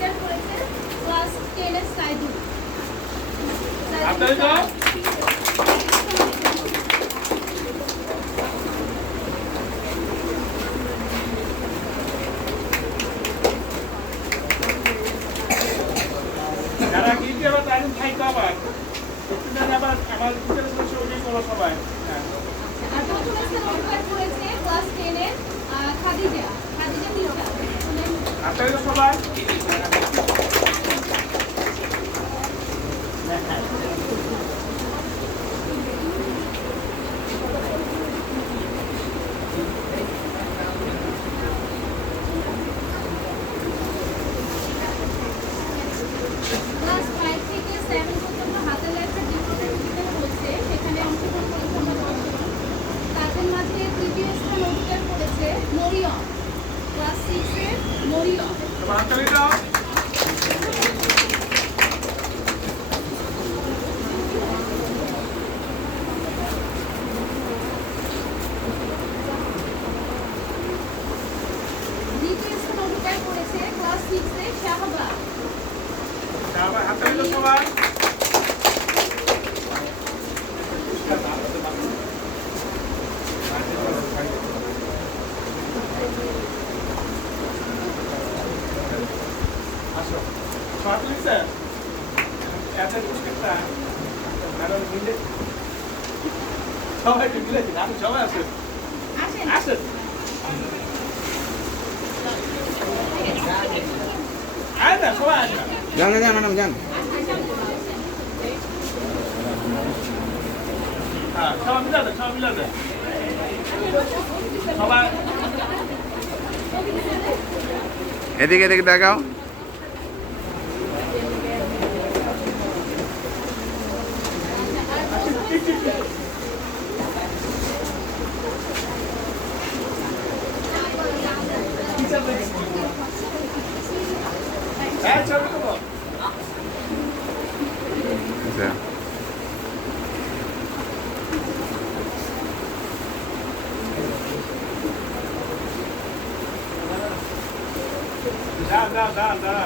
অধিকার করেছে ক্লাস 10 এর সাইদুল। যারা গিয়ে আবার তাদের থাইতো আবার আবার আমার সবাই। আর প্রথম স্থান অধিকার করেছে ক্লাস 10 এর খাদিজা মির্জা। আপনারা সবাই ক্লাস 5 থেকে 7 পর্যন্ত হাতের লেখা যে প্রতিযোগিতা হচ্ছে সেখানে অংশগ্রহণ করেছে আমরা 10 জন। তাদের মাঝে তৃতীয় স্থান অধিকার করেছে মরিয়ম, ক্লাস 6 এর মরিয়ম। দ্বিতীয় স্থান অধিকার করেছে ক্লাস 6 এর শাহবাগ। সবাই সবাই একটু মিলেছি আপনি সবাই আসেন আসেন সবাই আসেন যান ম্যাডাম যান। হ্যাঁ সবাই মিলে দেন সবাই মিলে দেন সবাই এদিকে দেখাও। হ্যাঁ চলো তো আচ্ছা দাঁড়া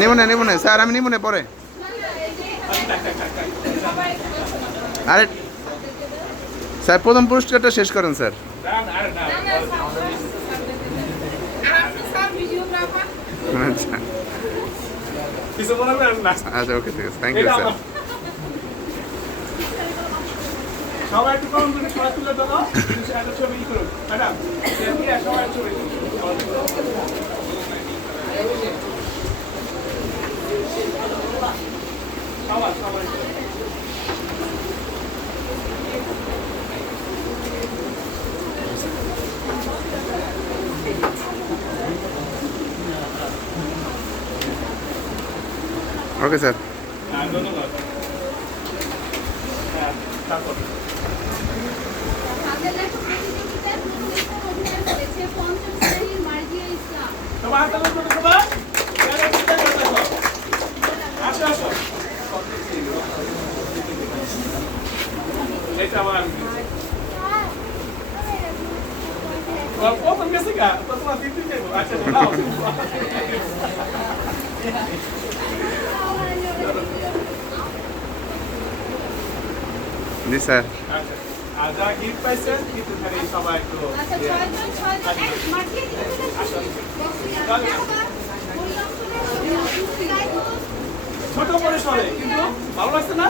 নিব না স্যার, আমি নিব না পরে। আরে স্যার প্রথম পুরস্কারটা শেষ করেন স্যার। আচ্ছা কিছু মনে করেন না আচ্ছা ওকে ঠিক আছে, থ্যাংক ইউ স্যার। সবাই একটু কম করে সবাই তুলে দেবো একটা ছবি করুন ম্যাডাম সবাই ছবি সবাই সবাই ওকে স্যার। ধন্যবাদ তারপর হাতের লেখা প্রতিযোগিতায় প্রথম স্থান অধিকার করেছে পঞ্চম শ্রেণীর মার্জিয়া ইসলাম। তোমার হাতে লোক সবাই আসো আসো এটা আমার প্রথম গেছে গা তো তোমার দিতে যাবো আচ্ছা দাও জি স্যার। আচ্ছা আর যারা গিফট পাইছেন কিন্তু খালি সবাই একটু আচ্ছা ছয়জন মার্জিয়া ছোট করে সরে কিন্তু ভালো লাগছে না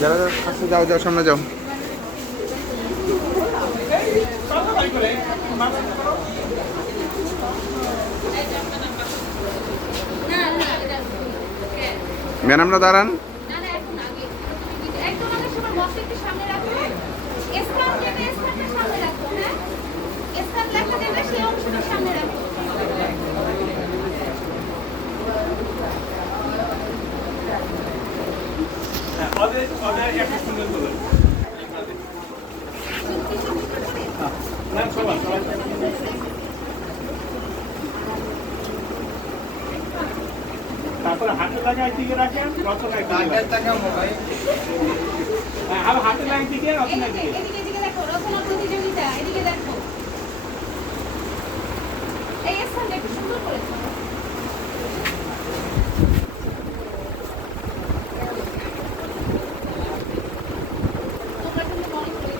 যারা আচ্ছা যাও যাও সামনে যাও। ম্যাডামরা দাঁড়ান। ওদের একটা সুন্দর করে না সবাই তারপরে হাতে লাগায় দিকে রাখেন রচনায় আর হাতে লাগায় দিকে রচনায় দিকে এদিকে এদিকে দেখো রচনা প্রতিযোগিতা এদিকে দেখো এই স্থানটা একটু সুন্দর করেছো তোমার জন্য মনে করে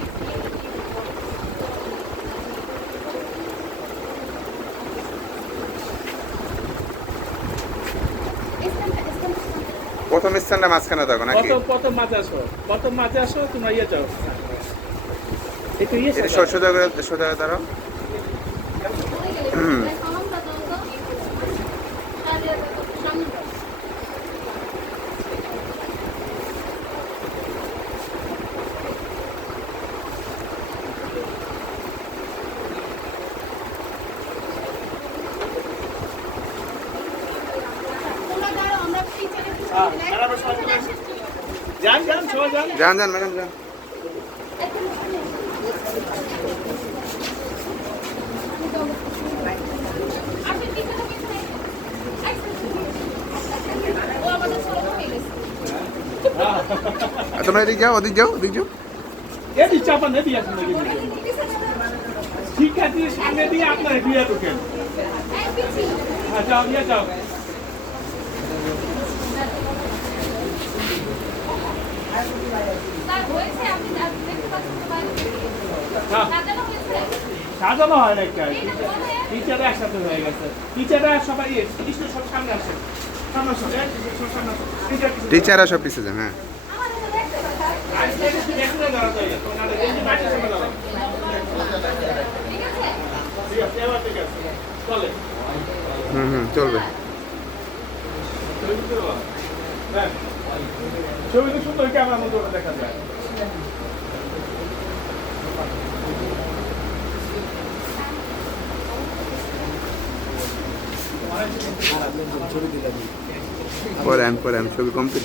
প্রথম স্থানটা মাঝখানে থাকো নাকি কত মাঝে আসো তোমরা ইয়ে যাও একটু ইয়ে এটা সোজা করে দাঁড়াও যান সবাই যান যান ম্যাডাম যান তোমরা এদিক যাও ওদিক যাও এদি চাপা নেদি আসুন ঠিক আছে সামনে দিয়ে আপনার বিয়ে ঢুকেন যাও যাও সাজানো হয় না একটা টিচাররা একসাথে হয়ে গেছে টিচাররা সবাই সব সামনে আসে টিচাররা সব পিছিয়ে যান হ্যাঁ চলবে ছবি তো সুন্দর ক্যামেরার মধ্যে দেখা যায় পরে ছবি কমপ্লিট